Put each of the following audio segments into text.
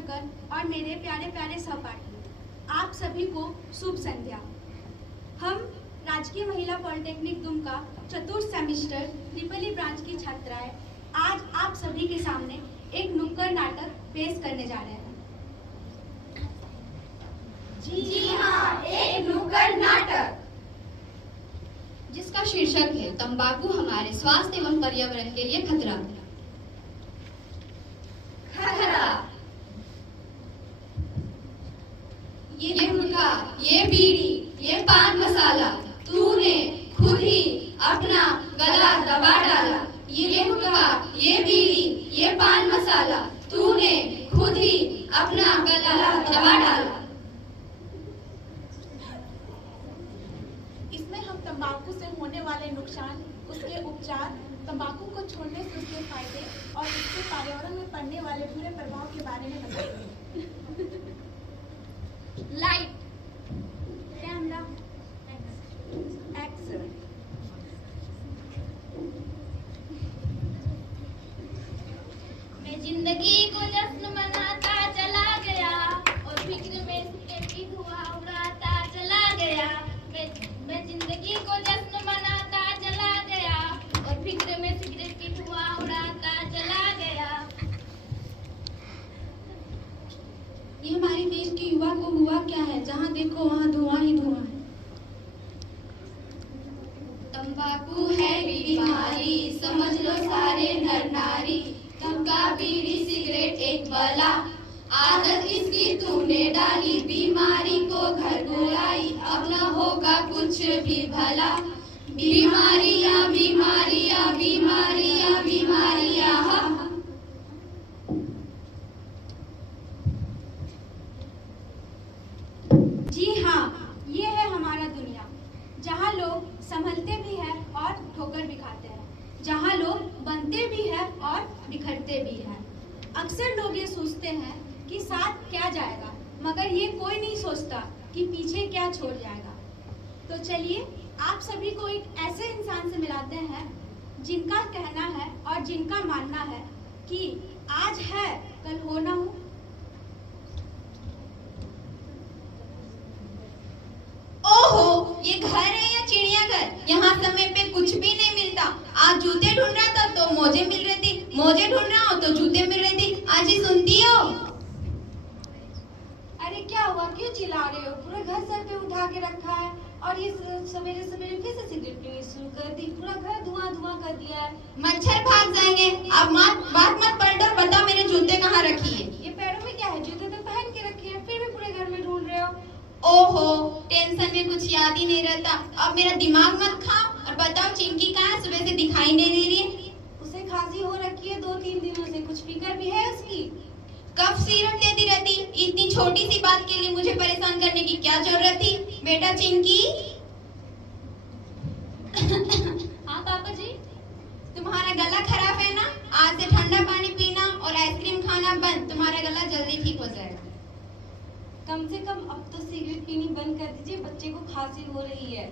शिक्षकगण और मेरे प्यारे प्यारे सहपाठी, आप सभी को शुभ संध्या। हम राजकीय महिला पॉलिटेक्निक दुमका चतुर्थ सेमेस्टर ट्रिपल ब्रांच की छात्राएं आज आप सभी के सामने एक नुक्कड़ नाटक पेश करने जा रहे हैं। जी हाँ, एक नुक्कड़ नाटक जिसका शीर्षक है तंबाकू हमारे स्वास्थ्य एवं पर्यावरण के लिए खतरा। ये गुटखा, ये बीड़ी, ये पान मसाला तूने खुद ही अपना गला दबा डाला। ये गुटखा, ये बीड़ी, ये पान मसाला तूने खुद ही अपना गला दबा डाला। इसमें हम तंबाकू से होने वाले नुकसान, उसके उपचार, तंबाकू को छोड़ने से उसके फायदे और इससे पर्यावरण में पड़ने वाले बुरे प्रभाव के बारे में बताएंगे। Light, camera, action. मैं जिंदगी को जश्न मनाता चला गया और फिक्र में इसके धुआं उड़ाता चला गया। मैं जिंदगी को जश्न मनाता चला गया और फिक्र में सिगरेट की धुआं उड़ाता चला गया। ये हमारे देश के युवा को हुआ क्या है, जहाँ देखो वहाँ धुआं ही धुआं है। तंबाकू है बीमारी, समझ लो सारे नर नारी। गुटखा बीड़ी सिगरेट एक बला, आदत इसकी तूने डाली। बीमारी को घर बुलाई, अब न होगा कुछ भी भला। बीमारियां बीमारियां बीमारियां बीमारियां। जी हाँ, ये है हमारा दुनिया, जहाँ लोग संभलते भी हैं और ठोकर भी खाते हैं, जहाँ लोग बनते भी हैं और बिखरते भी हैं। अक्सर लोग ये सोचते हैं कि साथ क्या जाएगा, मगर ये कोई नहीं सोचता कि पीछे क्या छोड़ जाएगा। तो चलिए आप सभी को एक ऐसे इंसान से मिलाते हैं जिनका कहना है और जिनका मानना है कि आज है कल हो ना हो। ओहो, ये घर है या चिड़ियाघर? यहाँ समय पे कुछ भी नहीं मिलता। आज जूते ढूंढ रहा था तो मोजे मिल रहे थे, मोजे ढूंढ रहा हो तो जूते मिल रहे थे। आज ही सुनती हो? अरे क्या हुआ, क्यों चिल्ला रहे हो? पूरा घर सर पे उठा के रखा है और ये सवेरे सवेरे फिर से सिगरेट पीनी शुरू कर दी। पूरा घर धुआं धुआं कर दिया है। मच्छर भाग जाएंगे। अब बात मत पलटो, बता मेरे जूते कहाँ रखी है? ये पैरों में क्या है? जूते तो पहन के रखे हैं, फिर भी पूरे घर में ढूंढ रहे हो। ओहो, टेंशन में कुछ याद ही नहीं रहता। अब मेरा दिमाग मत खाओ और बताओ चिंकी कहाँ है? सुबह से दिखाई नहीं दे रही है। उसे खांसी हो रखी है 2-3 दिनों से, कुछ फिक्र भी है उसकी? कब सिरप देती रहती? इतनी छोटी सी बात के लिए मुझे परेशान करने की क्या जरूरत थी? बेटा चिंकी। हाँ पापा जी। तुम्हारा गला खराब है ना? आज से ठंडा पानी पीना और आइसक्रीम खाना बंद, तुम्हारा गला जल्दी ठीक हो जाएगा। कम से कम अब तो सिगरेट पीनी बंद कर दीजिए, बच्चे को खांसी हो रही है।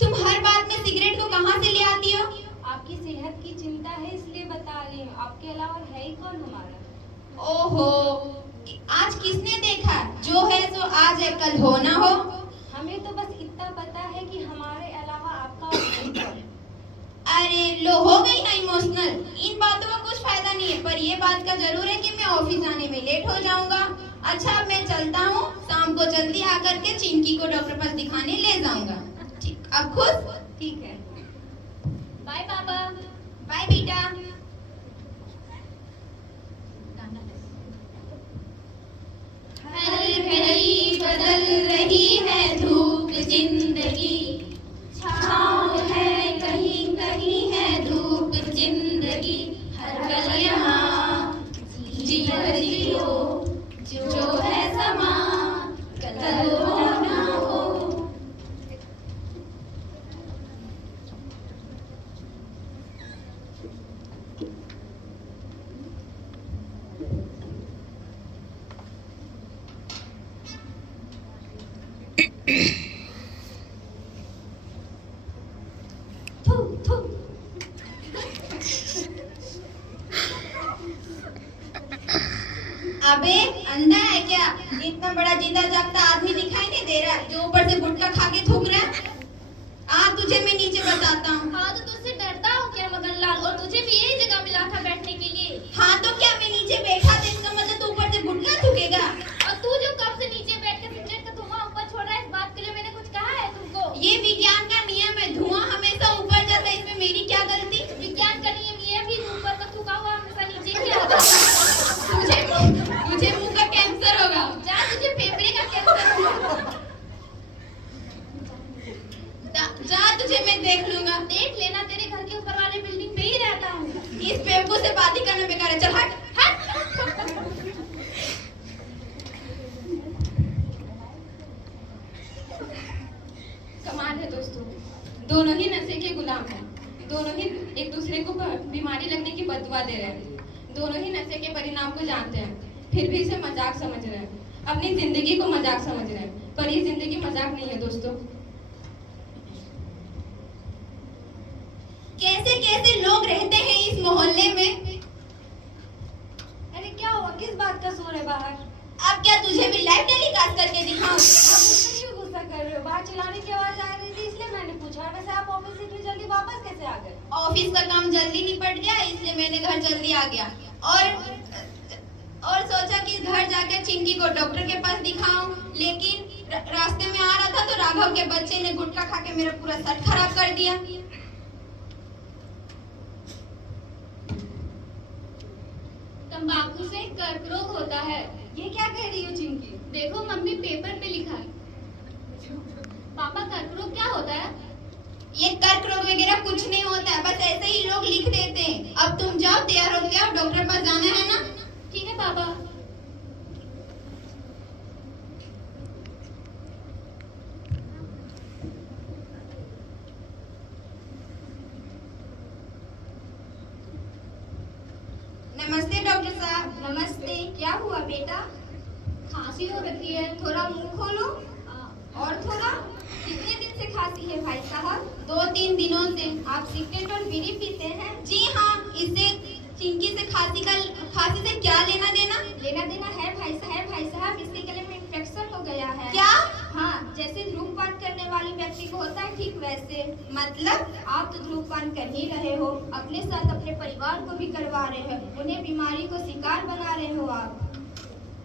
तुम हर बात में सिगरेट को कहाँ से ले आती हो? आपकी सेहत की चिंता है इसलिए बता रही हूँ, आपके अलावा है ही कौन हमारा? ओहो, आज किसने देखा? जो है सो आज है, कल हो ना हो। हमें तो बस इतना पता है कि हमारे अलावा आपका और है कौन। अरे लो, हो गई ना इमोशनल। इन बातों का कुछ फायदा नहीं है, पर ये बात का जरूर है कि मैं ऑफिस आने में लेट हो जाऊंगा। अच्छा, अब मैं चलता हूँ, शाम को जल्दी आकर के चिंकी को डॉक्टर पास दिखाने ले जाऊंगा। ठीक, अब खुश? ठीक है, बाय पापा। बाय बेटा। हर घड़ी बदल रही है धूप जिंदगी, छाँव है कहीं कहीं है धूप जिंदगी। हर पल यहाँ जियो जियो, जो है समा कल हो ना हो। अबे अंधा है क्या? इतना बड़ा जीता जागता आदमी दिखाई नहीं दे रहा जो ऊपर से गुटखा खा के थूक रहा है? तुझे मैं नीचे बताता हूँ। हाँ तो तुझसे डरता हूँ क्या मगनलाल? और तुझे भी यही जगह मिला था बैठने के लिए। हाँ तो क्या मैं नीचे बैठा था इसका मतलब तू ऊपर से गुटखा थूकेगा? और तू जो कब से नीचे बैठ के सिगरेट का धुआं ऊपर छोड़ रहा है, इस बात के लिए मैंने कुछ कहा है तुमको? ये विज्ञान का नियम है, धुआं हमेशा ऊपर जाता है, इसमें मेरी क्या गलती? विज्ञान का नियम ये भी ऊपर का थूका हुआ हमेशा नीचे ही आता है। तुझे मुंह का कैंसर होगा। जा, तुझे फेफड़े का कैंसर होगा। जा तुझे मैं देख लूंगा। देख लेना, तेरे घर के ऊपर वाले बिल्डिंग पे ही रहता हूँ। इस बेवकूफ से बात ही करना बेकार है, चल हट हट। कमाल है दोस्तों, दोनों ही नशे के गुलाम हैं। दोनों ही एक दूसरे को बीमारी लगने की बददुआ दे रहे हैं। दोनों ही नशे के परिणाम को जानते हैं, फिर भी इसे मजाक समझ रहे हैं। अपनी जिंदगी को मजाक समझ रहे हैं, पर ये जिंदगी मजाक नहीं है दोस्तों। कैसे कैसे लोग रहते हैं इस मोहल्ले में। अरे क्या हुआ, किस बात का शोर है बाहर? अब क्या तुझे भी लाइव टेलीकास्ट करके दिखाऊं? आप मुझसे क्यों गुस्सा कर रहे हो? बाहर चिल्लाने की आवाज आ रही थी इसलिए मैंने पूछा। वैसे आप ऑफिस से इतनी जल्दी वापस कैसे आ गए? ऑफिस का काम जल्दी निपट गया इसलिए मैंने घर जल्दी आ गया और सोचा कि घर जाकर चिंकी को डॉक्टर के पास दिखाऊं, लेकिन रास्ते में आ रहा था तो राघव के बच्चे ने गुटखा खा के मेरा पूरा सर खराब कर दिया। तंबाकू से कर्क रोग होता है। ये क्या कह रही हो चिंकी? देखो मम्मी, पेपर पे लिखा है। पापा, कर्क रोग क्या होता है? ये कर्क रोग वगैरह कुछ नहीं होता है, बस ऐसे ही लोग लिख देते हैं। अब तुम जाओ, तैयार हो गया, डॉक्टर पास जाना है ना? ठीक है पापा। नमस्ते डॉक्टर साहब। नमस्ते, क्या हुआ बेटा? खांसी हो रखी है। थोड़ा मुंह खोलो और थोड़ा। कितने दिन से खांसी है भाई साहब? 2-3 दिनों से। आप सिगरेट और बीड़ी पीते हैं? जी हाँ, इससे चिंकी से खांसी से क्या लेना देना? लेना देना है भाई साहब, इसके गले में इन्फेक्शन हो गया है। क्या? हाँ, जैसे धूम्रपान करने वाले व्यक्ति को होता है ठीक वैसे। मतलब? आप तो धूम्रपान कर ही रहे हो, अपने साथ अपने परिवार को भी करवा रहे हो, उन्हें बीमारी को शिकार बना रहे हो आप।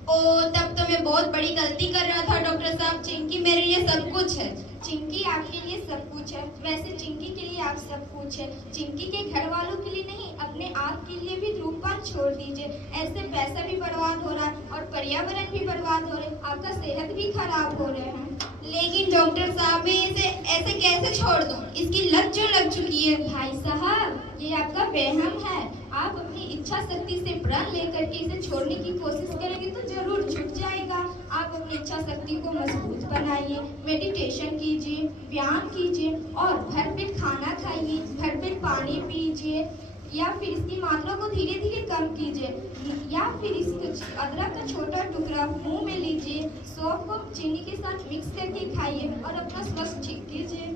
ओ, तब तो मैं बहुत बड़ी गलती कर रहा था डॉक्टर साहब। चिंकी मेरे लिए सब कुछ है। चिंकी आपके लिए सब कुछ है, वैसे चिंकी के लिए आप सब कुछ है। चिंकी के घर वालों के लिए नहीं, अपने आप के लिए भी धूम्रपान छोड़ दीजिए। ऐसे पैसा भी बर्बाद हो रहा है और पर्यावरण भी बर्बाद हो रहा है, आपका सेहत भी खराब हो रहे हैं। लेकिन डॉक्टर साहब, मैं इसे ऐसे कैसे छोड़ दूं? इसकी लत जो लग चुकी है। भाई साहब, ये आपका वहम है। आप अपनी इच्छा शक्ति से प्रण लेकर के इसे छोड़ने की कोशिश करेंगे तो जरूर छूट जाएगा। आप अपनी इच्छा शक्ति को मजबूत बनाइए, मेडिटेशन कीजिए, व्यायाम कीजिए और भरपेट खाना खाइए, भरपेट पानी पीजिए, या फिर इसकी मात्रा को धीरे धीरे कम कीजिए, या फिर इस अदरक का छोटा टुकड़ा मुंह में लीजिए, सौंफ को चीनी के साथ मिक्स करके खाइए और अपना स्वास्थ्य ठीक कीजिए।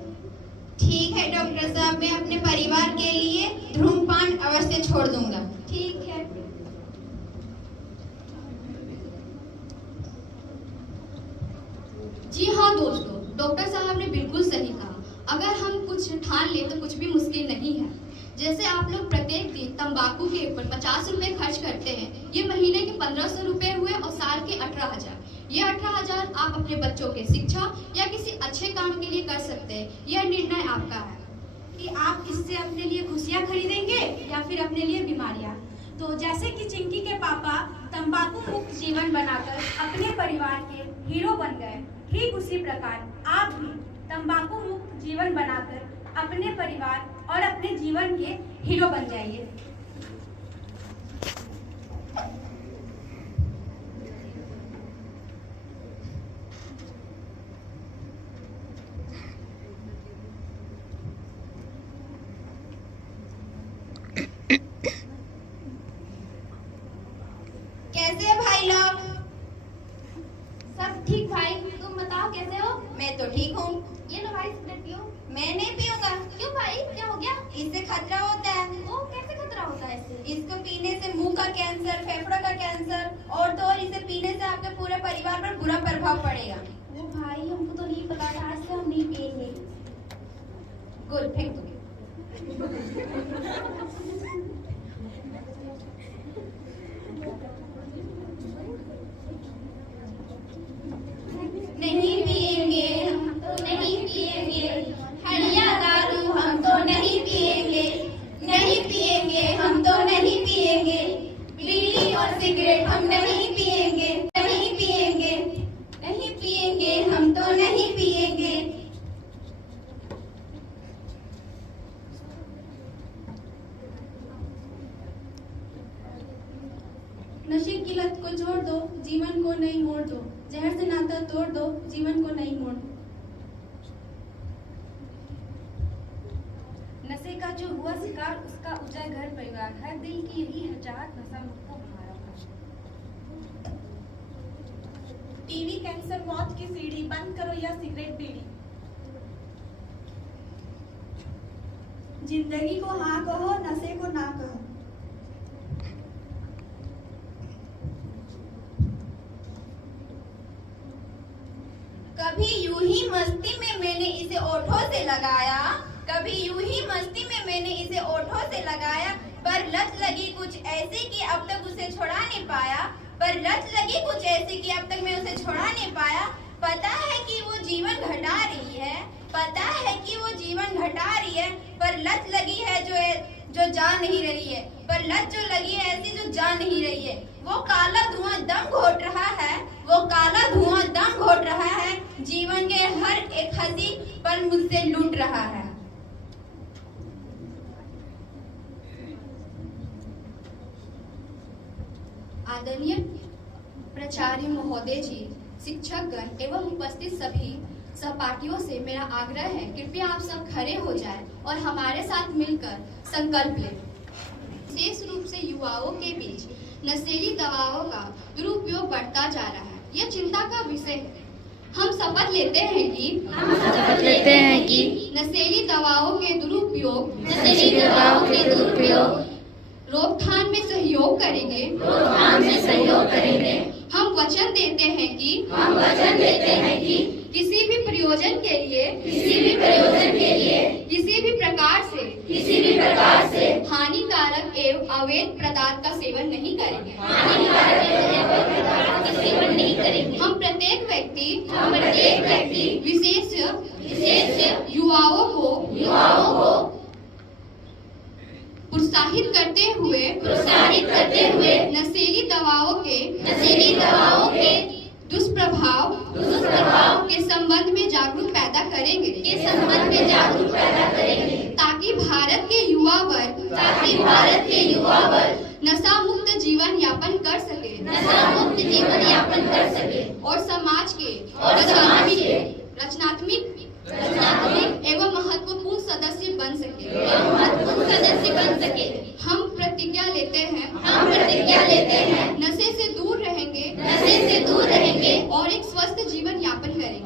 ठीक है डॉक्टर साहब, मैं अपने परिवार के लिए धूम्रपान अवश्य छोड़ दूंगा। ठीक है। जी हाँ दोस्तों, डॉक्टर साहब ने बिल्कुल सही कहा। अगर हम कुछ ठान ले तो कुछ भी मुश्किल नहीं है। जैसे आप लोग प्रत्येक दिन तंबाकू के ऊपर 50 रुपए खर्च करते हैं, ये महीने के 1500 रुपए हुए और साल के 18,000। ये 18,000 आप अपने बच्चों के शिक्षा या किसी अच्छे काम के लिए कर सकते हैं। यह निर्णय आपका है कि आप इससे अपने लिए खुशियाँ खरीदेंगे या फिर अपने लिए बीमारियाँ। तो जैसे कि चिंकी के पापा तंबाकू मुक्त जीवन बनाकर अपने परिवार के हीरो बन गए, ठीक उसी प्रकार आप भी तंबाकू मुक्त जीवन बनाकर अपने परिवार और अपने जीवन के हीरो बन जाइए। कैसे है भाई लोग? सब ठीक भाई, तुम बताओ कैसे हो? मैं तो ठीक हूँ। ये लो भाई, सिगरेट पियो। मैं नहीं पीऊंगा। क्यों भाई, क्या हो गया? इससे खतरा होता है। ओ, कैसे खतरा होता है इससे? प्रभाव पड़ेगा? वो भाई हमको तो नहीं पता था, आज से हम नहीं पिएंगे। गुड, फेंक दो। नहीं पिएंगे, हम तो नहीं पिएंगे, हड़िया दारू हम तो नहीं पिएंगे, नहीं पिएंगे, हम तो नहीं पिएंगे, बीड़ी और सिगरेट हम नहीं पिएंगे, नहीं पिएंगे, नहीं पिएंगे, हम तो नहीं पिएंगे। नशे की लत को छोड़ दो, जीवन को नहीं मोड़ दो, जहर से नाता तोड़ दो, जीवन को नहीं मोड़ दो। नशे का जो हुआ शिकार उसका उजाड़ घर परिवार, हर दिल की यही है चाहत, नशा मुक्त हमारा घर। टीवी कैंसर मौत की सीढ़ी, बंद करो या सिगरेट बीड़ी। जिंदगी को हाँ कहो, नशे को ना कहो। कभी यूं ही मस्ती में मैंने इसे ओठों से लगाया, कभी यूं ही मस्ती में मैंने इसे ओठों से लगाया, पर लत लगी कुछ ऐसी कि अब तक उसे छोड़ा नहीं पाया, पर लत लगी कुछ ऐसी कि अब तक मैं उसे छोड़ा नहीं पाया। पता है कि वो जीवन घटा रही है, पता है कि वो जीवन घटा रही है, पर लत लगी है जो जा नहीं रही है, पर लत जो लगी है ऐसी जो जा नहीं रही है। वो काला धुआं दम घोट रहा है, वो काला धुआं दम घोट रहा है, जीवन के हर एक हंसी पर मुझसे लूट रहा है। आदरणीय प्राचार्य महोदय जी, शिक्षकगण एवं उपस्थित सभी सहपाठियों से मेरा आग्रह है, कृपया आप सब खड़े हो जाएं और हमारे साथ मिलकर संकल्प लें। विशेष रूप से युवाओं के बीच नशीली दवाओं का दुरुपयोग बढ़ता जा रहा है, यह चिंता का विषय है। हम शपथ लेते हैं कि नशीली दवाओं के दुरुपयोग रोकथाम में सहयोग करेंगे। हम वचन देते हैं कि किसी भी प्रयोजन के लिए किसी भी प्रकार से हानिकारक एवं अवैध पदार्थ का सेवन नहीं करेंगे। हम प्रत्येक व्यक्ति विशेष युवाओं को प्रोत्साहित करते हुए नशीली दवाओं के दुष्प्रभाव के संबंध में जागरूक पैदा करेंगे, ताकि भारत के युवा वर्ग नशा मुक्त जीवन यापन कर सके और समाज के रचनात्मक एवं महत्वपूर्ण सदस्य बन सके। हम प्रतिज्ञा लेते हैं नशे से दूर रहेंगे और एक स्वस्थ जीवन यापन करेंगे।